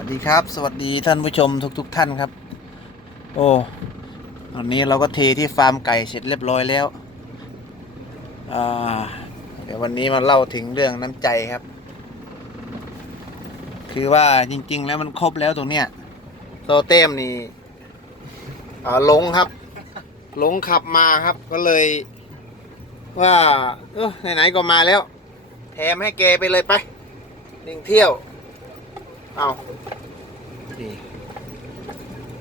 วัสดีครับ สวัสดีท่านผู้ชมทุกๆทท่านครับ โอ้ตอนนี้เราก็เทที่ฟาร์มไก่เสร็จเรียบร้อยแล้วเดี๋ยววันนี้มาเล่าถึงเรื่องน้ำใจครับ คือว่าจริง ๆ แล้วมันครบแล้วตรงเนี้ยโซเต้มนี่หลงครับ หลงขับมาครับ ก็เลย ว่าเออไหนๆก็มาแล้ว แถมให้แกไปเลยไปหนึ่งเที่ยว เอานี่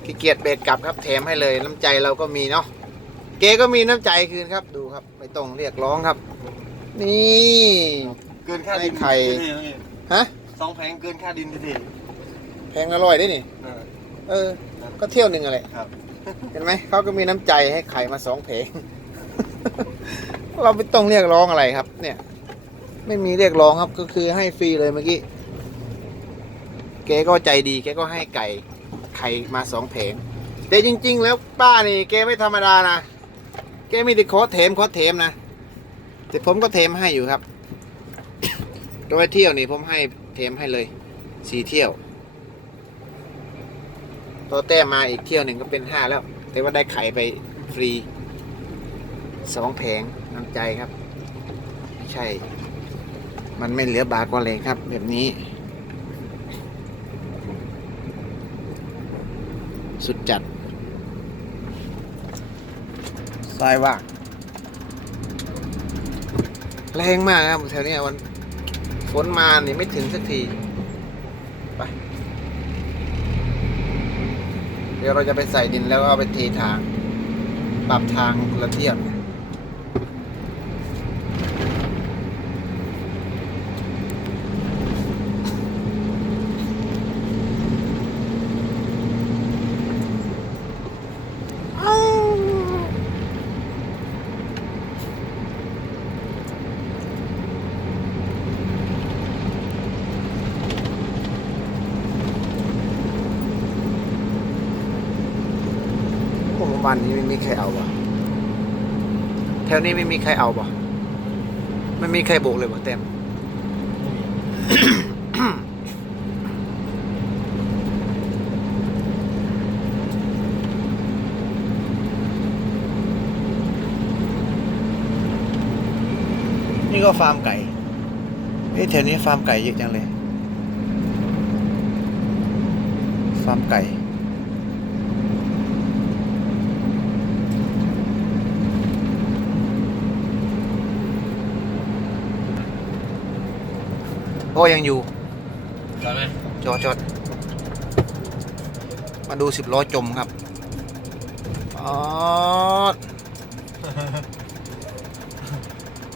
ขี้เกียจเบรกกลับครับแถมให้เลยน้ำใจเราก็มีเนาะเกก็มีน้ำใจคืนครับดูครับ ไม่ต้องเรียกร้องครับ นี่เกินค่าดินไข่ฮะสองแผงเกินค่าดินทีแพงอร่อยด้วยนี่เออเออ ก็เที่ยวหนึ่งอะไรครับเห็นไหมเขาก็มีน้ำใจให้ไข่มาสองเพลงเราไม่ต้องเรียกร้องอะไรครับ เนี่ย ไม่มีเรียกร้องครับก็คือให้ฟรีเลยเมื่อกี้ แกก็ใจดีแกก็ให้ไก่ไข่มาสองเพลงแต่จริง ๆ แล้วป้านี่แกไม่ธรรมดานะแกมีแต่ขอเทมขอเทมนะแต่ผมก็เทมให้อยู่ครับโดยเที่ยวนี่ผมให้เทมให้เลยสี่เที่ยว ตัวแต้มมาอีกเที่ยวหนึ่งก็เป็นห้าแล้ว แต่ว่าได้ไข่ไปฟรีสองแผงน้ำใจครับ ไม่ใช่ มันไม่เหลือบากว่าเลยครับ แบบนี้ สุดจัดตายว่างแรงมากครับแถวเนี้ยวันฝนมานี่ไม่ถึงสักทีไปเดี๋ยวเราจะไปใส่ดินแล้วเอาไปเททาง ปรับทางคนละเทียบ โอ้โหวันนี้ไม่มีใครเอาวะแถวนี้ไม่มีใครเอาวะไม่มีใครโบกเลยวะเต็ม นี่ก็ฟาร์มไก่เอ๊ะแถวนี้ฟาร์มไก่เยอะจังเลย ฟาร์มไก่ โอ้ยังอยู่ จอดไหมจอดจอดมาดูสิบล้อจมครับอ๋อ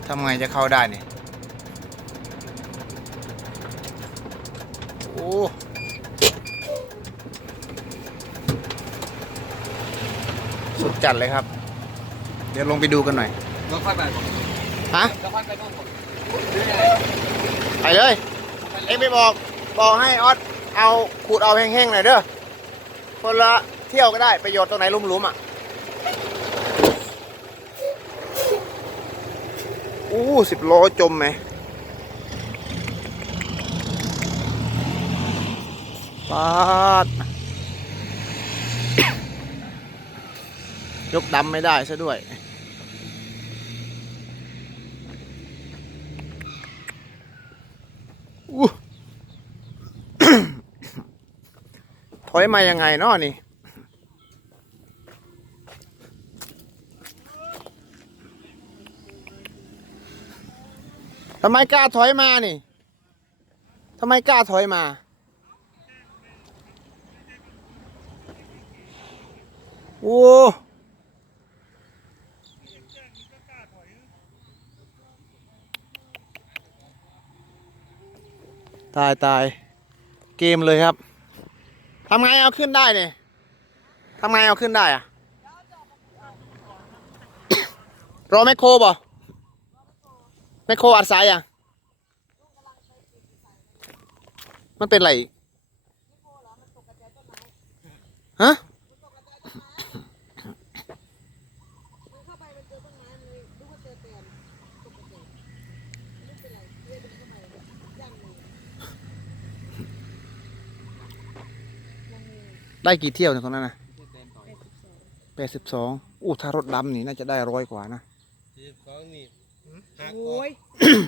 ทำไงจะเข้าได้เนี่ยโอ้สุดจัดเลยครับ เดี๋ยวลงไปดูกันหน่อย รถค่อยไปก่อนฮะ รถค่อยไปนู่นก่อนหรือยังไง ไปเลย เอ็งไปบอกบอกให้ออสเอาขูดเอาแห้งๆหน่อยเด้อคนละเที่ยวก็ได้ประโยชน์ตรงไหนลุ่มๆอะอู้สิบโลจมไหมปาดยกดำไม่ได้ซะด้วย ถอยมายังไงเนาะนี่ ทำไมกล้าถอยมานี่ ทำไมกล้าถอยมา โอ้ตายตายเกมเลยครับ ทำไงเอาขึ้นได้เนี่ยทำไงเอาขึ้นได้อะรอแมคโครบ่แมคโครอัดสายอะมันเป็นไรฮะ ได้กี่เที่ยวเนี่ยตรงนั้นนะแปดสิบสองอู้ถ้ารถดำนี่น่าจะได้ร้อยกว่านะสี่สิบสองนี่หักอโอ้อกย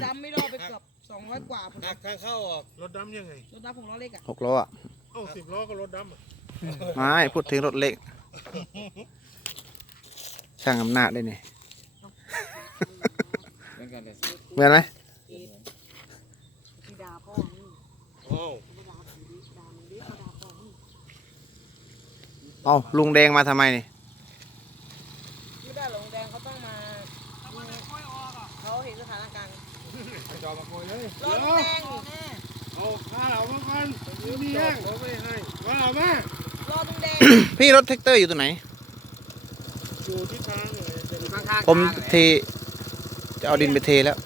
ดำไม่รอไปเกือบสองร้อยกว่าผมหักทางเข้าออกรถดำยังไงรถดำของล้อเล็กอะหกล้ออะเอ้าสิบล้อก็รถดำอะไม่พูดถึงรถเล็ก ช่างอำนาจได้นี่เหมือนกันเลยเหมือนไหม พี่ดาพ่อมึง โอ้ พี่ดาผีดิดามึงดิเขาดาพ่อมึง เอาลุงแดงมาทำไมนี่ไม่ได้หลงแดงเขาต้องมาเขาเห็นสถานการณ์จอมาคุยเลยรถแดงเอาข้าเอามาก่อนมีแห้งเขาไม่ให้มาเอามารอลุงแดงพี่รถแท็กเตอร์อยู่ตรงไหน อยู่ที่ทางเลยเป็นข้างๆผมเทจะเอาดินไปเทแล้ว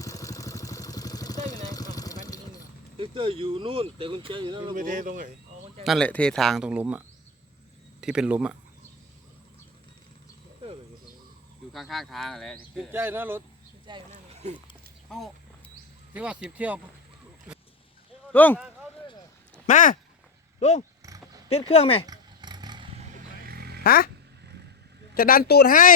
เต้ยอยู่ไหนอ๋อไอ้บ้านอยู่นี่นี่ติ๊กเตอร์อยู่นู่นแต่กุญแจอยู่นั่นไม่เทตรงไหนอ๋อคนใจนั่นแหละเททางตรงหลุมอะ ที่เป็นหลุมอะเอออยู่ข้างๆทางอะไรกุญแจนะรถคนใจอยู่นั่นน่ะเอาที่ว่าสิบเที่ยวลุงมาลุงติดเครื่องไหมฮะจะดันตูดให้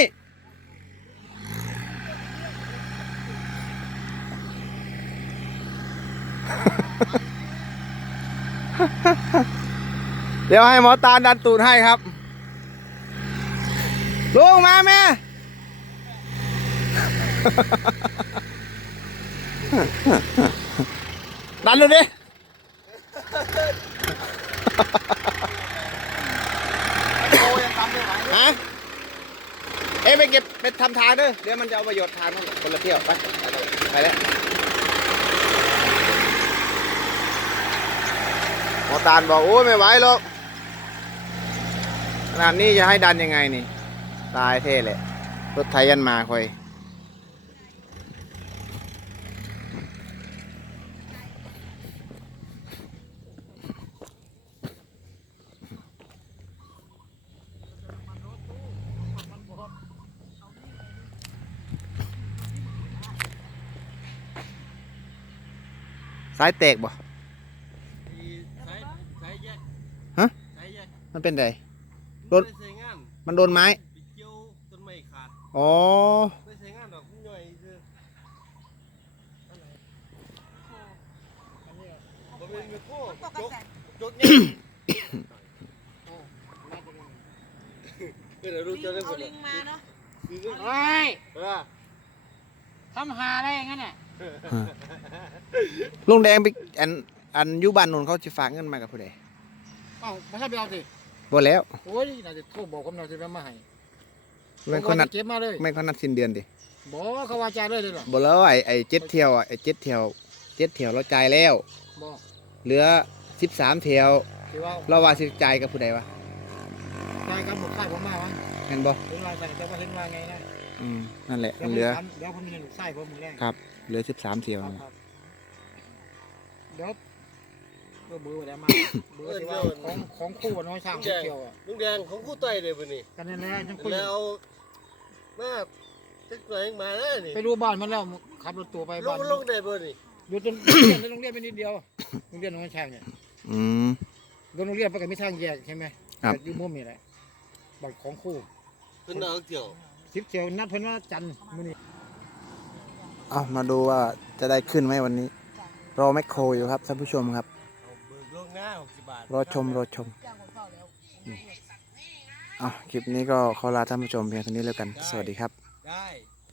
เดี๋ยวให้หมอตาลดันตูดให้ครับลุงมาแม่ ดันดูดิฮะเอ้ไปเก็บไปทำทางด้วยเดี๋ยวมันจะเอาประโยชน์ทางนั่นคนละเที่ยวไปไปแล้วหมอตาลบอกโอ้ยไม่ไหวหรอก นาดนี้จะให้ดันยังไงนี่ ตายเท่เลยรถไทยยันมาคอยสายแตกบ่ฮะมันเป็นไรรถไม่ใส่งานมันโดนไม้ ไปเกี่ยวต้นไม้ขาดอ๋อ ไม่ใส่งานดอกย่อยคือผมเป็นมือโค้ตกกระแสยกนี่เดี๋ยวรู้จะได้หมเอาดเลลิยงมาเนาะเฮ้ยทำหาได้ยังไงเนี่ยลุงแดงไปอันอันอยุบันนนเขาจะฝากเงินมากับผู้ใดเอ้าไม่ใช่ไปเอาสิ บ่แล้วโอ้ยน่าจะโทรบอกผมหน่อยสิว่ามาให้แม่งคนนัดเก็บมาเลยแม่งคนนัดสิ้นเดือนดิบอกเขาว่าจ่ายเลยเลยเหรอบ่แล้วไอ้ไอ้เจ็ดเที่ยวอะไอ้เจ็ดเที่ยวเจ็ดเที่ยวเราจ่ายแล้วบอกเหลือสิบสามเที่ยวที่ว่าเราว่าสิจ่ายกับผู้ใดวะจ่ายกับหมดค่ายผมมาวะเห็นบ่เห็นว่าใส่แต่ว่าเห็นว่าไงนะอืมนั่นแหละเดี๋ยมัวนผมเหลือถามเดี๋ยวผมมีหนุกไส้ผมมือแรกครับเหลือสิบสามเที่ยวครับนั่นแหละครับเดี๋ยว เบอร์เบอร์อะไรมาเบอร์ที่ว่าของของคู่น้อยช่างที่เกี่ยวอะลุงแดงของกู้ไตเลยปุ่นนี่กันนั่นแหละยังคุยแล้วมาจักหน่อยมาแล้วนี่ไปดูบ้านมันแล้วขับรถตัวไปลบ้างนลงได้บ่นี่อยู่จนไปโรงเรียนไปนิดเดียวโรงเรียนน้อยช่างเนี่ยอืมโรงเรียนไปกับไม่ทางแยกใช่ไหมครับแต่อยู่มุมนี่แหละบ้านของคู่เพิ่นเอาเกี่ยวสิบเที่ยวนัดเพิ่นว่าจันทร์มื้อนี้เอามาดูว่าจะได้ขึ้นไหมวันนี้ รอแมคโครอยู่ครับท่านผู้ชมครับ เอาเบิกลวงหน้า60บาทรอชมรอชมจ้างคนเฝ้าแล้วอะคลิปนี้ก็ขอลาท่านผู้ชมเพียงเท่านี้แล้วกัน สวัสดีครับ ได้